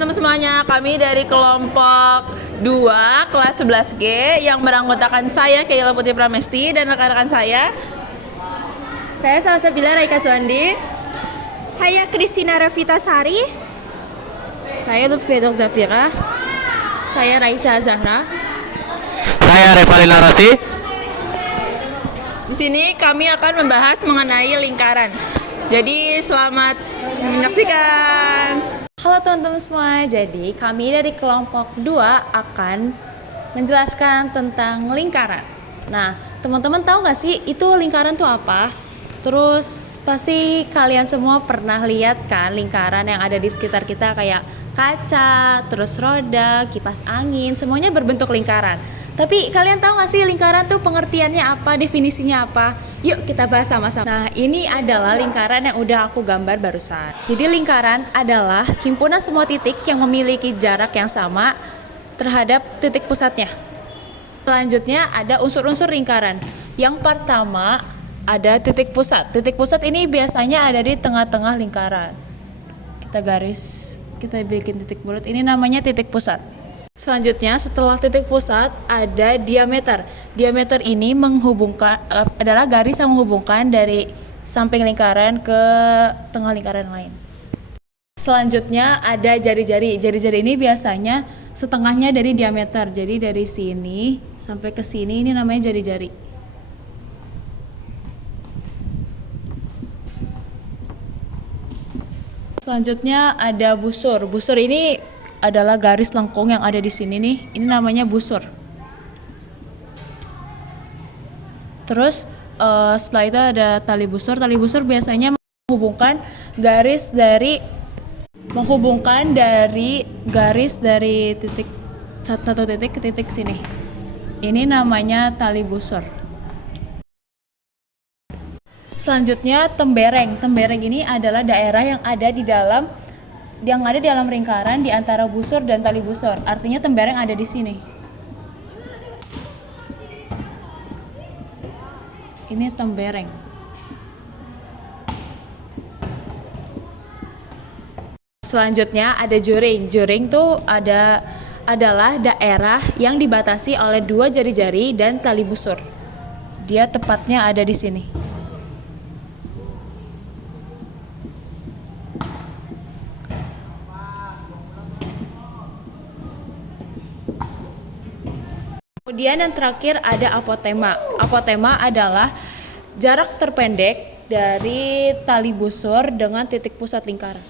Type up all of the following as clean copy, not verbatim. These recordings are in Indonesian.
teman-teman semuanya, kami dari kelompok 2 kelas 11G yang beranggotakan saya Keila Putri Pramesti dan rekan-rekan saya. Saya Salsabila Raika Suandi. Saya Kristina Rafita Sari. Saya Lutfiatur Zafira. Saya Raisa Zahra. Saya Revalina Rasi. Di sini kami akan membahas mengenai lingkaran. Jadi selamat menyaksikan. Halo teman-teman semua, jadi kami dari kelompok 2 akan menjelaskan tentang lingkaran. Nah, teman-teman tahu nggak sih itu lingkaran tuh apa? Terus pasti kalian semua pernah lihat kan lingkaran yang ada di sekitar kita kayak kaca, terus roda, kipas angin, semuanya berbentuk lingkaran. Tapi kalian tahu nggak sih lingkaran tuh pengertiannya apa, definisinya apa? Yuk kita bahas sama-sama. Nah, ini adalah lingkaran yang udah aku gambar barusan. Jadi lingkaran adalah himpunan semua titik yang memiliki jarak yang sama terhadap titik pusatnya. Selanjutnya ada unsur-unsur lingkaran. Yang pertama ada titik pusat. Titik pusat ini biasanya ada di tengah-tengah lingkaran. Kita bikin titik bulat. Ini namanya titik pusat. Selanjutnya setelah titik pusat ada diameter. Diameter ini adalah garis yang menghubungkan dari samping lingkaran ke tengah lingkaran lain. Selanjutnya ada jari-jari. Jari-jari ini biasanya setengahnya dari diameter. Jadi dari sini sampai ke sini ini namanya jari-jari. Selanjutnya ada busur. Busur ini adalah garis lengkung yang ada di sini nih. Ini namanya busur. Terus setelah itu ada tali busur. Tali busur biasanya menghubungkan garis dari titik satu titik ke titik sini. Ini namanya tali busur. Selanjutnya tembereng. Tembereng ini adalah daerah yang ada di dalam lingkaran di antara busur dan tali busur. Artinya tembereng ada di sini. Ini tembereng. Selanjutnya ada joring. Joring tuh adalah daerah yang dibatasi oleh dua jari-jari dan tali busur. Dia tepatnya ada di sini. Kemudian yang terakhir ada apotema. Apotema adalah jarak terpendek dari tali busur dengan titik pusat lingkaran.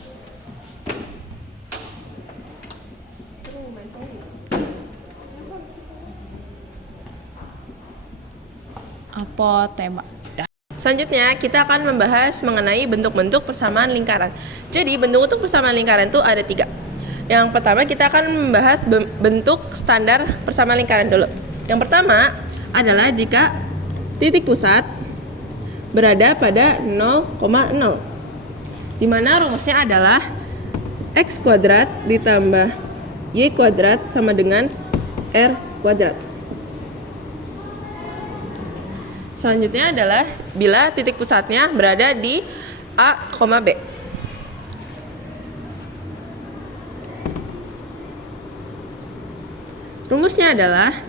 Apotema. Selanjutnya kita akan membahas mengenai bentuk-bentuk persamaan lingkaran. Jadi bentuk-bentuk persamaan lingkaran itu ada 3. Yang pertama kita akan membahas bentuk standar persamaan lingkaran dulu. Yang pertama adalah jika titik pusat berada pada 0,0, di mana rumusnya adalah x kuadrat ditambah y kuadrat sama dengan r kuadrat. Selanjutnya adalah bila titik pusatnya berada di A, B. Rumusnya adalah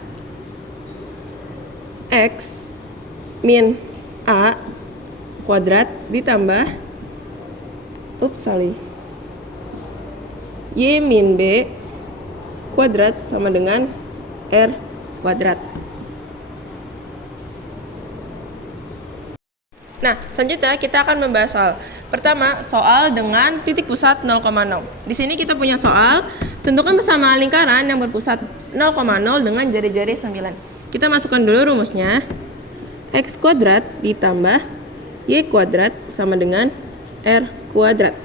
x min A kuadrat ditambah y min B kuadrat sama dengan R kuadrat. Nah, selanjutnya kita akan membahas soal. Pertama, soal dengan titik pusat 0,0. Di sini kita punya soal, tentukan persamaan lingkaran yang berpusat 0,0 dengan jari-jari 9. Kita masukkan dulu rumusnya. X kuadrat ditambah Y kuadrat sama dengan R kuadrat.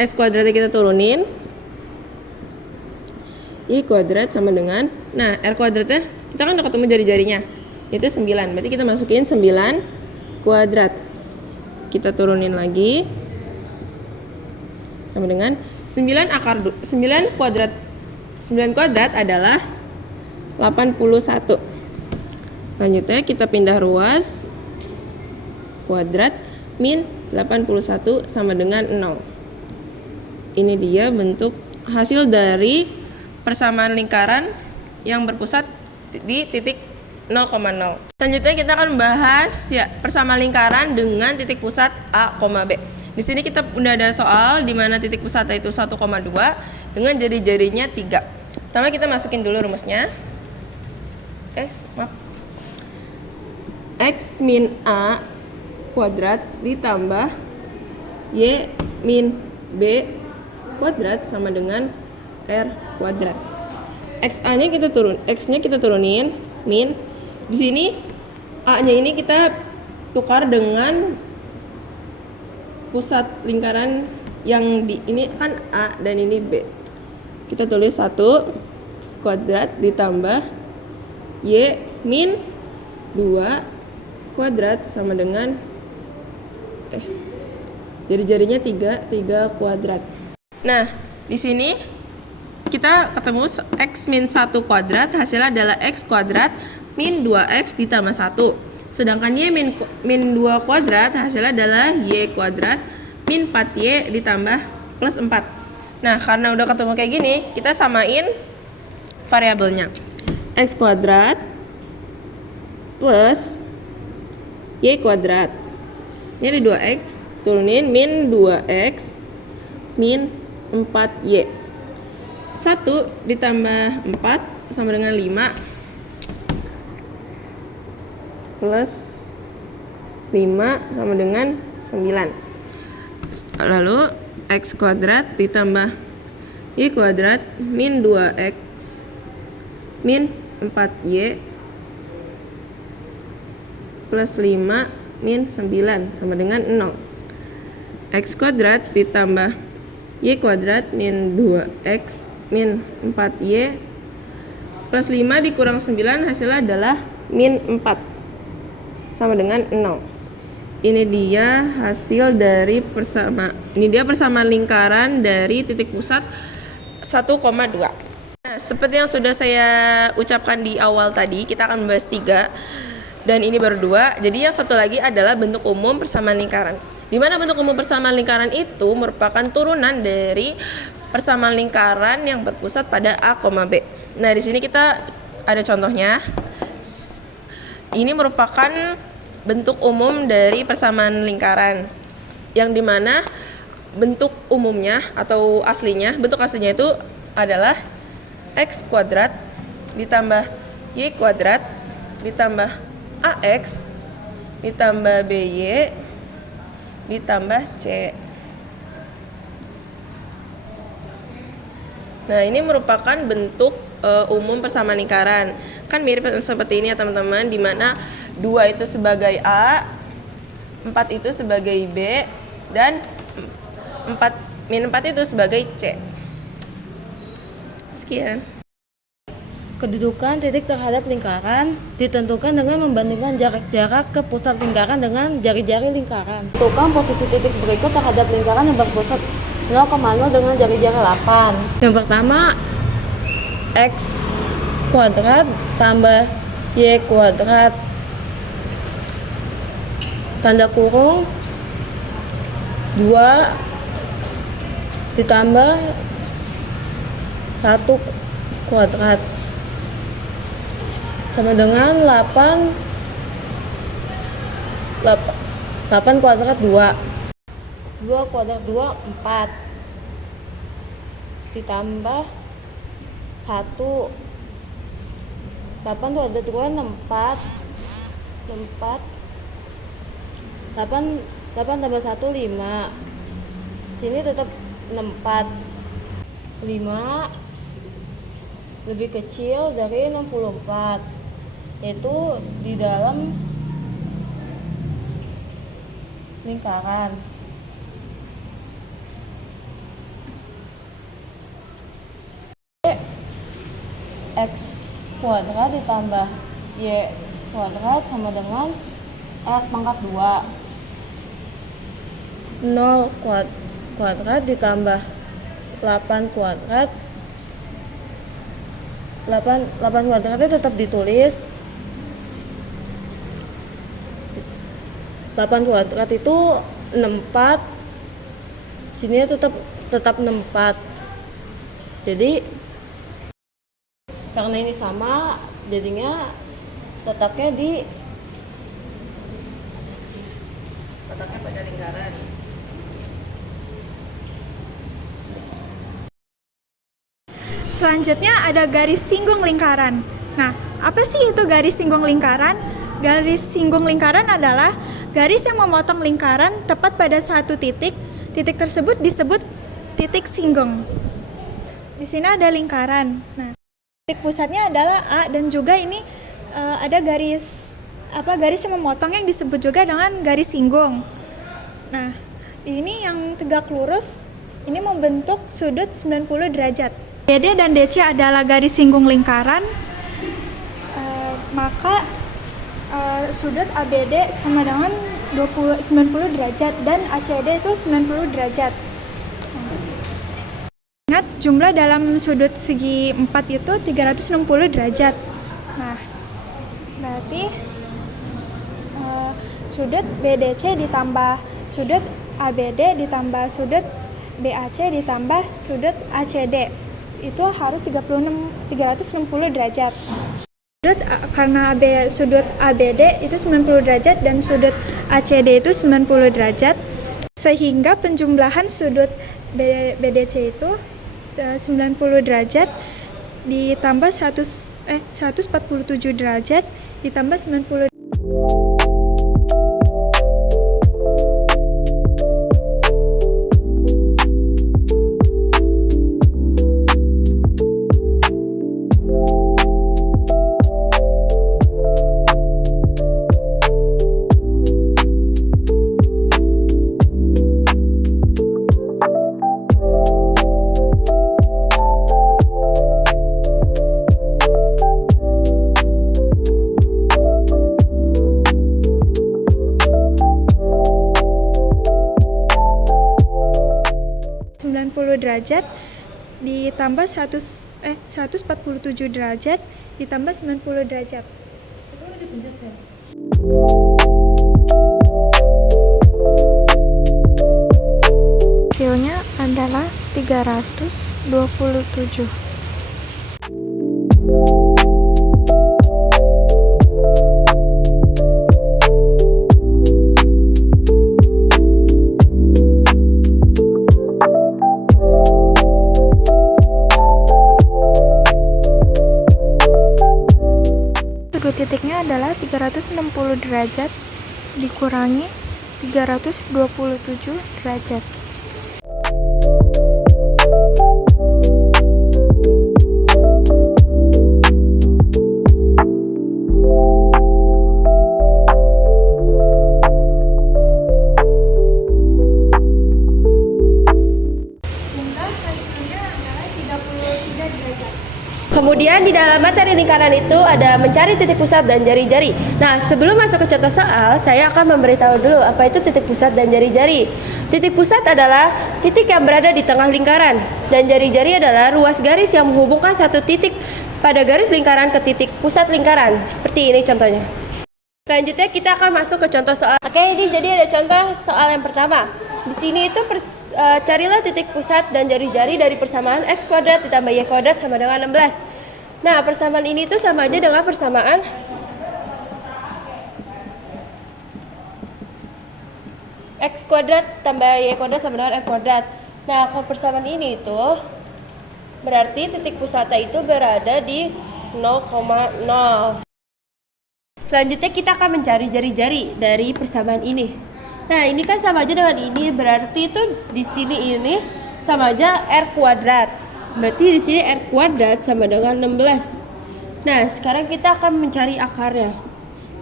X kuadratnya kita turunin. Y kuadrat sama dengan, nah R kuadratnya kita kan udah ketemu jari-jarinya. Itu 9, berarti kita masukin 9 kuadrat. Kita turunin lagi. Sama dengan 9 kuadrat adalah 81. Selanjutnya kita pindah ruas. Kuadrat min 81 sama dengan 0. Ini dia bentuk hasil dari persamaan lingkaran yang berpusat di titik 0,0. Selanjutnya kita akan membahas ya persamaan lingkaran dengan titik pusat A, B. Di sini kita udah ada soal di mana titik pusatnya itu 1,2 dengan jari-jarinya 3. Pertama kita masukin dulu rumusnya. X min A kuadrat ditambah Y min B kuadrat sama dengan R kuadrat. X-nya kita turunin min. Di sini A-nya ini kita tukar dengan pusat lingkaran yang di ini kan A dan ini B. Kita tulis 1 kuadrat ditambah Y min 2 kuadrat sama dengan jari-jarinya 3 kuadrat. Nah, di sini kita ketemu X min 1 kuadrat, hasilnya adalah X kuadrat min 2X ditambah 1. Sedangkan Y min 2 kuadrat, hasilnya adalah Y kuadrat min 4Y ditambah plus 4. Nah, karena udah ketemu kayak gini, kita samain variabelnya. X kuadrat plus Y kuadrat. Ini ada 2X, turunin min 2X min 4Y. 1 ditambah 4 sama dengan 5 plus 5 sama dengan 9. Lalu X kuadrat ditambah Y kuadrat min 2X min 4Y plus 5 min 9 sama dengan 0. X kuadrat ditambah Y kuadrat min 2X min 4Y plus 5 dikurang 9 hasilnya adalah min 4 sama dengan 0. Ini dia hasil dari persamaan lingkaran dari titik pusat 1,2. Nah, seperti yang sudah saya ucapkan di awal tadi, kita akan membahas 3 dan ini baru 2. Jadi yang satu lagi adalah bentuk umum persamaan lingkaran. Di mana bentuk umum persamaan lingkaran itu merupakan turunan dari persamaan lingkaran yang berpusat pada A, B. Nah, di sini kita ada contohnya. Ini merupakan bentuk umum dari persamaan lingkaran yang dimana bentuk umumnya atau bentuk aslinya itu adalah X kuadrat ditambah Y kuadrat ditambah AX ditambah BY ditambah C. Nah, ini merupakan bentuk umum persamaan lingkaran. Kan mirip seperti ini ya teman-teman, di mana 2 itu sebagai A, 4 itu sebagai B, dan 4 itu sebagai C. Sekian. Kedudukan titik terhadap lingkaran ditentukan dengan membandingkan jarak ke pusat lingkaran dengan jari-jari lingkaran. Tentukan posisi titik berikut terhadap lingkaran yang berpusat 0,0 dengan jari-jari 8. Yang pertama, X kuadrat tambah Y kuadrat tanda kurung 2 ditambah 1 kuadrat sama dengan 8 kuadrat 2 kuadrat 2 4 ditambah 1 8 kuadrat 2 4 8 tambah 1 5. Sini tetap 64. 5 lebih kecil dari 64, yaitu di dalam lingkaran. X kuadrat ditambah Y kuadrat sama dengan X pangkat 2. 0 kuadrat ditambah 8 kuadrat. 8 kuadratnya tetap ditulis. 8 kuadrat itu 64. Sini tetap 64. Jadi karena ini sama, jadinya letaknya pada lingkaran. Selanjutnya ada garis singgung lingkaran. Nah, apa sih itu garis singgung lingkaran? Garis singgung lingkaran adalah garis yang memotong lingkaran tepat pada satu titik. Titik tersebut disebut titik singgung. Di sini ada lingkaran. Nah, titik pusatnya adalah A dan juga ini ada garis yang memotong yang disebut juga dengan garis singgung. Nah, ini yang tegak lurus ini membentuk sudut 90 derajat. BD dan DC adalah garis singgung lingkaran, maka sudut ABD sama dengan 90 derajat dan ACD itu 90 derajat. Ingat, jumlah dalam sudut segi 4 itu 360 derajat. Nah, berarti sudut BDC ditambah sudut ABD ditambah sudut BAC ditambah sudut ACD itu harus 360 derajat. Karena sudut ABD itu 90 derajat dan sudut ACD itu 90 derajat, sehingga penjumlahan sudut BDC itu 90 derajat ditambah 147 derajat ditambah 90 derajat ditambah 147 derajat ditambah 90 derajat. Hasilnya adalah 327. Titiknya adalah 360 derajat dikurangi 327 derajat. Kemudian di dalam materi lingkaran itu ada mencari titik pusat dan jari-jari. Nah, sebelum masuk ke contoh soal, saya akan memberitahu dulu apa itu titik pusat dan jari-jari. Titik pusat adalah titik yang berada di tengah lingkaran, dan jari-jari adalah ruas garis yang menghubungkan satu titik pada garis lingkaran ke titik pusat lingkaran. Seperti ini contohnya. Selanjutnya kita akan masuk ke contoh soal. Oke, ini jadi ada contoh soal yang pertama. Di sini itu carilah titik pusat dan jari-jari dari persamaan x kuadrat ditambah y kuadrat sama dengan 16. Nah, persamaan ini tuh sama aja dengan persamaan x kuadrat tambah y kuadrat sama dengan r kuadrat. Nah, kalau persamaan ini itu berarti titik pusatnya itu berada di 0,0. Selanjutnya kita akan mencari jari-jari dari persamaan ini. Nah, ini kan sama aja dengan ini, berarti itu di sini ini sama aja r kuadrat. Berarti di sini r kuadrat sama dengan 16. Nah, sekarang kita akan mencari akarnya.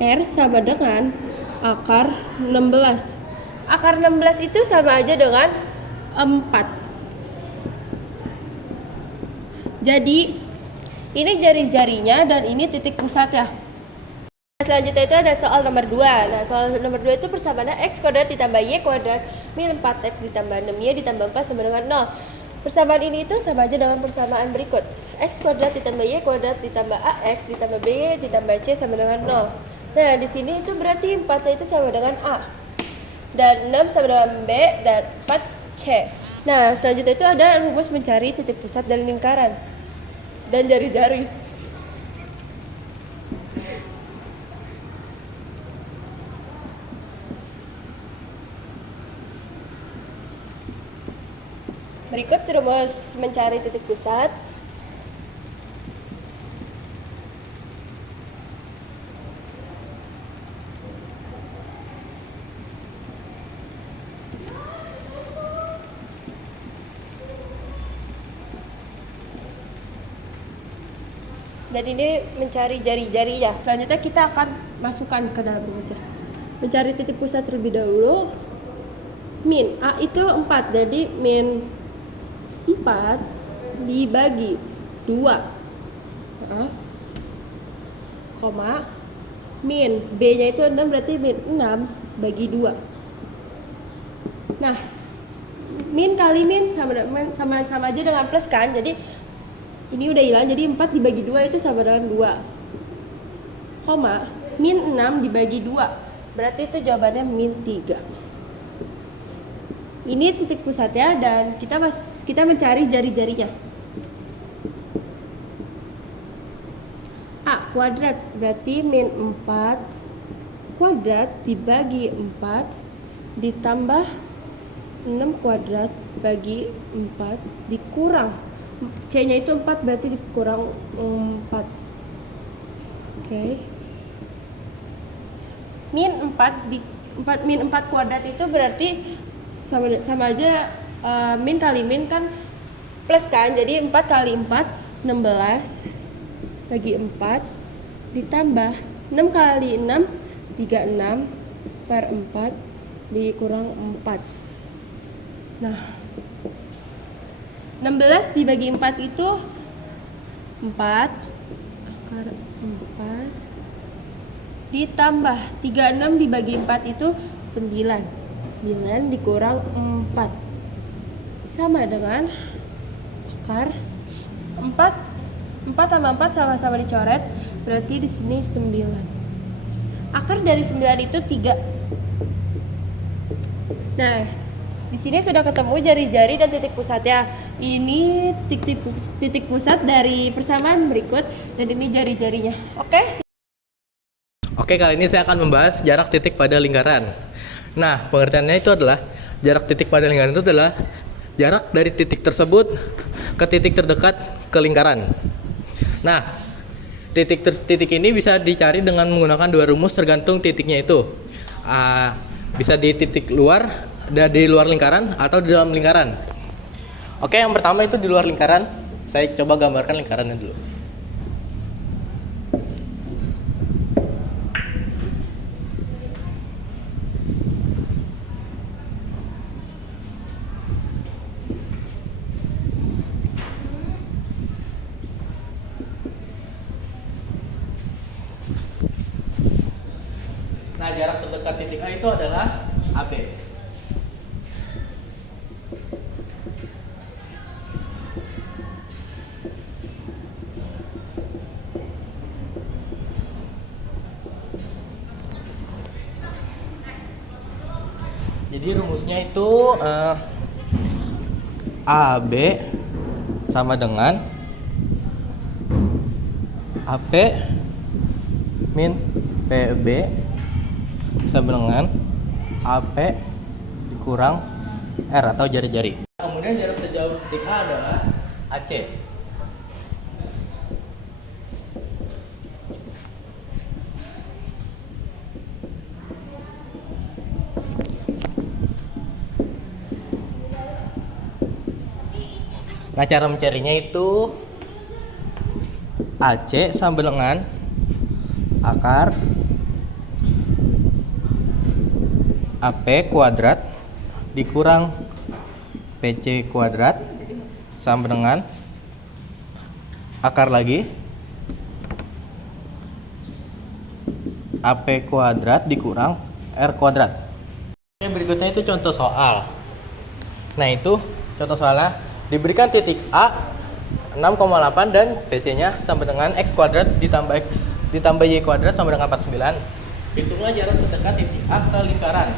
R sama dengan akar 16. Akar 16 itu sama aja dengan 4. Jadi, ini jari-jarinya dan ini titik pusatnya. Selanjutnya itu ada soal nomor 2. Nah, soal nomor 2 itu persamaannya x kuadrat ditambah y kuadrat min 4x ditambah 6y ditambah 4 sama dengan 0. Persamaan ini itu sama aja dengan persamaan berikut. X kuadrat ditambah y kuadrat ditambah ax ditambah by ditambah c sama dengan 0. Nah, di sini itu berarti 4 itu sama dengan a. Dan 6 sama dengan b dan 4 c. Nah, selanjutnya itu ada rumus mencari titik pusat dari lingkaran dan jari-jari. Berikut rumus mencari titik pusat. Dan ini mencari jari-jari ya. Selanjutnya kita akan masukkan ke dalam rumusnya. Mencari titik pusat terlebih dahulu. Min A itu 4, jadi min 4 dibagi 2. Maaf. Koma. Min B-nya itu 6, berarti min 6 bagi 2. Nah, min kali min sama aja dengan plus kan. Jadi ini udah hilang, jadi 4 dibagi 2 itu sama dengan 2. Koma, min 6 dibagi 2. Berarti itu jawabannya min 3. Ini titik pusatnya dan kita mencari jari-jarinya. A kuadrat berarti min 4 kuadrat dibagi 4 ditambah 6 kuadrat bagi 4 dikurang C-nya itu 4, berarti dikurang 4. Oke. Min 4 kuadrat itu berarti sama aja min kali min kan plus kan. Jadi 4 kali 4 16 bagi 4 ditambah 6 kali 6 36 per 4 dikurang 4. Nah, 16 dibagi 4 itu 4 akar 4 ditambah 36 dibagi 4 itu 9 dikurang 4 sama dengan akar 4 tambah 4 sama-sama dicoret, berarti di sini 9. Akar dari 9 itu 3. Nah, di sini sudah ketemu jari-jari dan titik pusatnya. Ini titik pusat dari persamaan berikut dan ini jari-jarinya. Oke, kali ini saya akan membahas jarak titik pada lingkaran. Nah, pengertiannya itu adalah jarak titik pada lingkaran itu adalah jarak dari titik tersebut ke titik terdekat ke lingkaran. Nah, titik ini bisa dicari dengan menggunakan 2 rumus tergantung titiknya itu. Bisa di titik luar, di luar lingkaran atau di dalam lingkaran. Oke, yang pertama itu di luar lingkaran. Saya coba gambarkan lingkarannya dulu. Nah, jarak terdekat titik A itu adalah AB. Jadi rumusnya itu AB sama dengan AP min PB sama dengan AP dikurang R atau jari-jari. Kemudian jarak sejauh titik A adalah AC. Nah, cara mencarinya itu AC sama dengan akar AP kuadrat dikurang PC kuadrat sama dengan akar lagi AP kuadrat dikurang R kuadrat. Yang berikutnya itu contoh soal. Nah, itu contoh soalnya diberikan titik A 6,8 dan PC-nya sama dengan X kuadrat ditambah Y kuadrat sama dengan 49. Hitunglah jarak terdekat titik A ke lingkaran.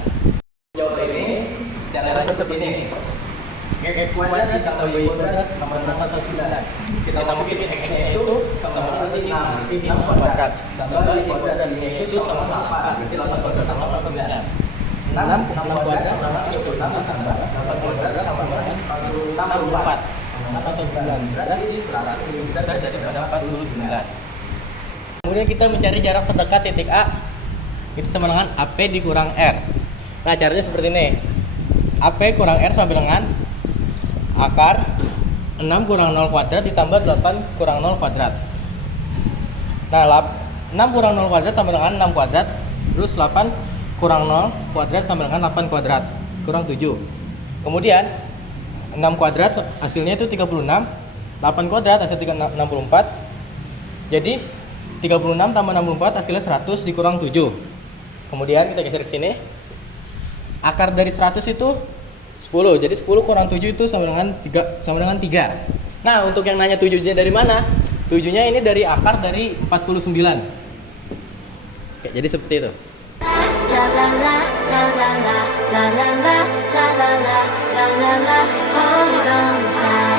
Jauh ini caranya seperti ini. X kuadrat ditambah Y kuadrat tambah berapa kali 9. Kita masukin X-nya itu sama berarti 6 kuadrat. Tambah Y kuadratnya itu sama 8. Berarti 8 kuadrat sama 9. 6 kuadrat sama 36 tambah 8 kuadrat sama 64. 49 berarti 100 besar daripada 49. Kemudian kita mencari jarak terdekat titik A itu sama dengan AP dikurang R. Nah caranya seperti ini. AP kurang R sama dengan akar 6 kurang 0 kuadrat ditambah 8 kurang 0 kuadrat. Nah 6 kurang 0 kuadrat sama dengan 6 kuadrat, terus 8 kurang 0 kuadrat sama dengan 8 kuadrat kurang 7. Kemudian 6 kuadrat hasilnya itu 36, 8 kuadrat hasil 64. Jadi 36 tambah 64 hasilnya 100 dikurang 7. Kemudian kita geser ke sini. Akar dari 100 itu 10. Jadi 10 kurang 7 itu sama dengan 3. Nah, untuk yang nanya 7-nya dari mana? 7-nya ini dari akar dari 49. Oke, jadi seperti itu. La la la la la la la la la la la la la la la, hold on tight.